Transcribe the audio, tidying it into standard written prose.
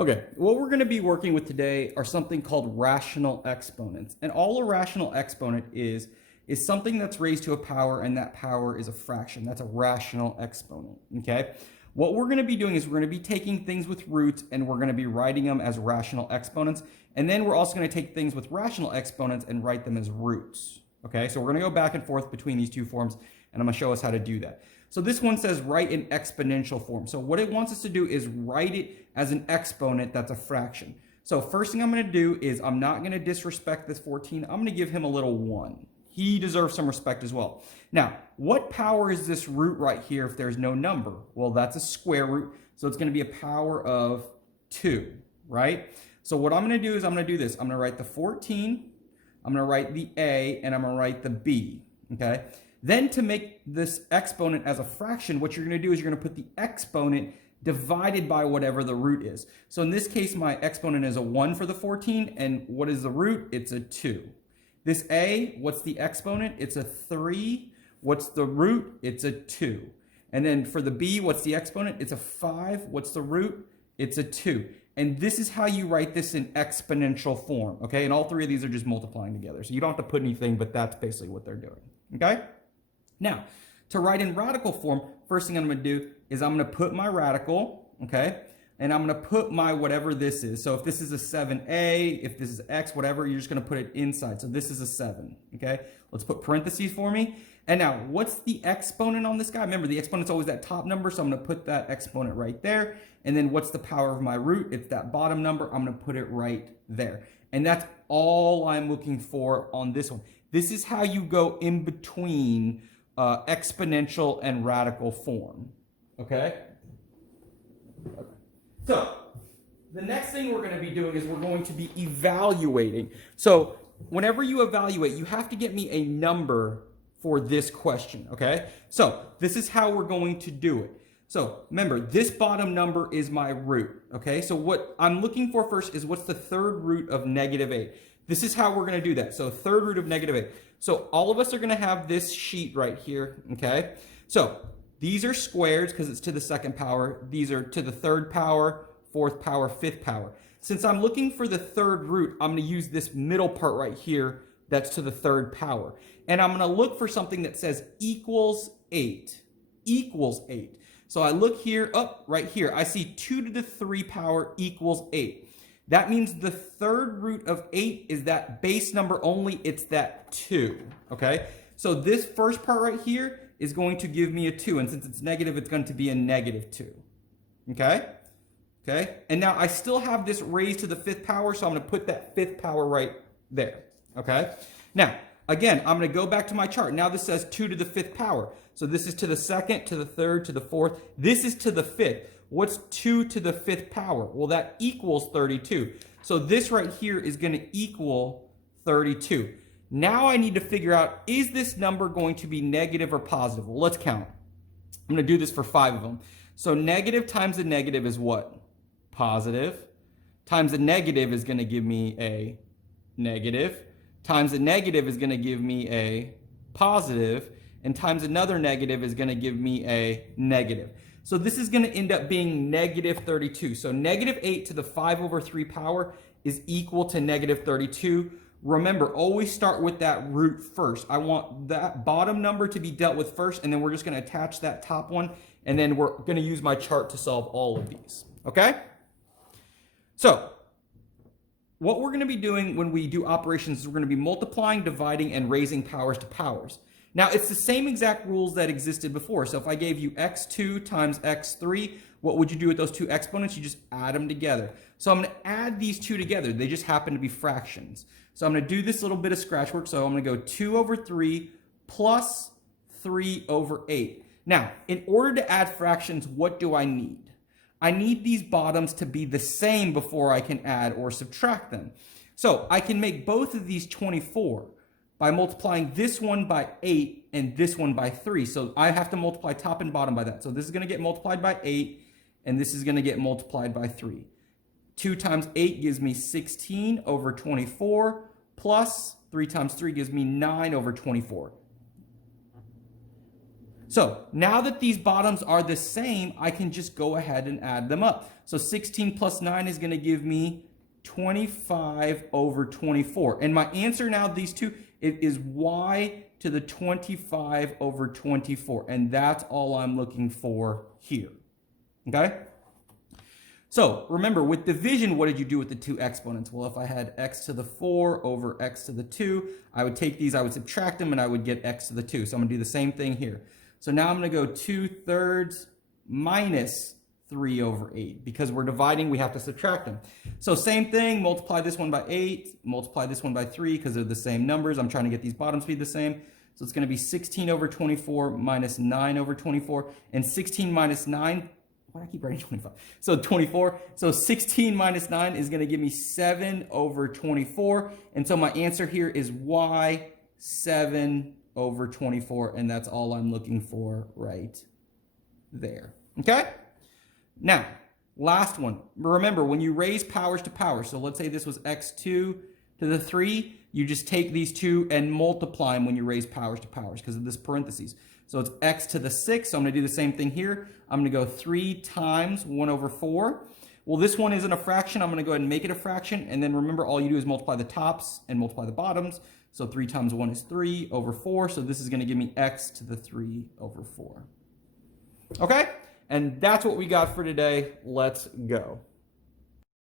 Okay, what we're going to be working with today are something called rational exponents. And all a rational exponent is something that's raised to a power, and that power is a fraction. That's a rational exponent, okay? What we're going to be doing is we're going to be taking things with roots and we're going to be writing them as rational exponents. And then we're also going to take things with rational exponents and write them as roots, okay? So we're going to go back and forth between these two forms, and I'm going to show us how to do that. So this one says write in exponential form. So what it wants us to do is write it as an exponent that's a fraction. So first thing I'm going to do is I'm not going to disrespect this 14. I'm going to give him a little 1. He deserves some respect as well. Now, what power is this root right here if there's no number? Well, that's a square root, so it's going to be a power of 2, right? So what I'm going to do is I'm going to do this. I'm going to write the 14, I'm going to write the A, and I'm going to write the B, okay? Then to make this exponent as a fraction, what you're going to do is you're going to put the exponent divided by whatever the root is. So in this case, my exponent is a 1 for the 14, and what is the root? It's a 2. This A, what's the exponent? It's a 3. What's the root? It's a 2. And then for the B, what's the exponent? It's a 5. What's the root? It's a 2. And this is how you write this in exponential form, okay? And all three of these are just multiplying together. So you don't have to put anything, but that's basically what they're doing, okay? Now, to write in radical form, first thing I'm going to do is I'm going to put my radical, okay? And I'm going to put my whatever this is. So if this is a 7a, if this is x, whatever, you're just going to put it inside. So this is a 7, okay? Let's put parentheses for me. And now, what's the exponent on this guy? Remember, the exponent's always that top number, so I'm going to put that exponent right there. And then what's the power of my root? It's that bottom number. I'm going to put it right there. And that's all I'm looking for on this one. This is how you go in between exponential and radical form, okay? So the next thing we're going to be doing is we're going to be evaluating. So whenever you evaluate, you have to get me a number for this question, okay? So this is how we're going to do it. So remember, this bottom number is my root, okay? So what I'm looking for first is what's the third root of -8. This is how we're going to do that. So third root of -8. So all of us are going to have this sheet right here, okay? So these are squares because it's to the second power. These are to the third power, fourth power, fifth power. Since I'm looking for the third root, I'm going to use this middle part right here that's to the third power. And I'm going to look for something that says equals 8. Equals 8. So I look here, right here. I see 2 to the 3 power equals 8. That means the third root of 8 is that base number only. It's that 2, okay? So this first part right here is going to give me a 2. And since it's negative, it's going to be a -2, okay? Okay? And now I still have this raised to the fifth power, so I'm going to put that fifth power right there, okay? Now, again, I'm going to go back to my chart. Now this says 2 to the fifth power. So this is to the second, to the third, to the fourth. This is to the fifth. What's 2 to the fifth power? Well, that equals 32. So this right here is going to equal 32. Now I need to figure out, is this number going to be negative or positive? Well, let's count. I'm going to do this for 5 of them. So negative times a negative is what? Positive. Times a negative is going to give me a negative. Times a negative is going to give me a positive. And times another negative is going to give me a negative. So this is going to end up being -32. So -8 to the 5/3 power is equal to -32. Remember, always start with that root first. I want that bottom number to be dealt with first, and then we're just going to attach that top one, and then we're going to use my chart to solve all of these. Okay? So what we're going to be doing when we do operations is we're going to be multiplying, dividing, and raising powers to powers. Now, it's the same exact rules that existed before. So if I gave you x2 times x3, what would you do with those two exponents? You just add them together. So I'm going to add these two together. They just happen to be fractions. So I'm going to do this little bit of scratch work. So I'm going to go 2/3 plus 3/8. Now, in order to add fractions, what do I need? I need these bottoms to be the same before I can add or subtract them. So I can make both of these 24. By multiplying this one by 8 and this one by 3. So I have to multiply top and bottom by that. So this is going to get multiplied by 8, and this is going to get multiplied by 3. 2 times 8 gives me 16/24, plus 3 times 3 gives me 9/24. So now that these bottoms are the same, I can just go ahead and add them up. So 16 plus 9 is going to give me 25 over 24. And my answer now, these two, it is y to the 25 over 24. And that's all I'm looking for here. Okay? So remember, with division, what did you do with the two exponents? Well, if I had x to the 4 over x to the 2, I would take these, I would subtract them, and I would get x to the 2. So I'm going to do the same thing here. So now I'm going to go 2/3 minus 3 over 8. Because we're dividing, we have to subtract them. So same thing, multiply this one by 8, multiply this one by 3 because they're the same numbers. I'm trying to get these bottoms to be the same. So it's going to be 16 over 24 minus 9 over 24. And 16 minus 9, why do I keep writing 25? So 24. So 16 minus 9 is going to give me 7 over 24. And so my answer here is y 7 over 24. And that's all I'm looking for right there. Okay? Now, last one. Remember, when you raise powers to powers, so let's say this was x2 to the 3, you just take these two and multiply them when you raise powers to powers because of this parentheses. So it's x to the 6. So I'm going to do the same thing here. I'm going to go 3 times 1 over 4. Well, this one isn't a fraction. I'm going to go ahead and make it a fraction. And then remember, all you do is multiply the tops and multiply the bottoms. So 3 times 1 is 3 over 4. So this is going to give me x to the 3 over 4. Okay? And that's what we got for today. Let's go.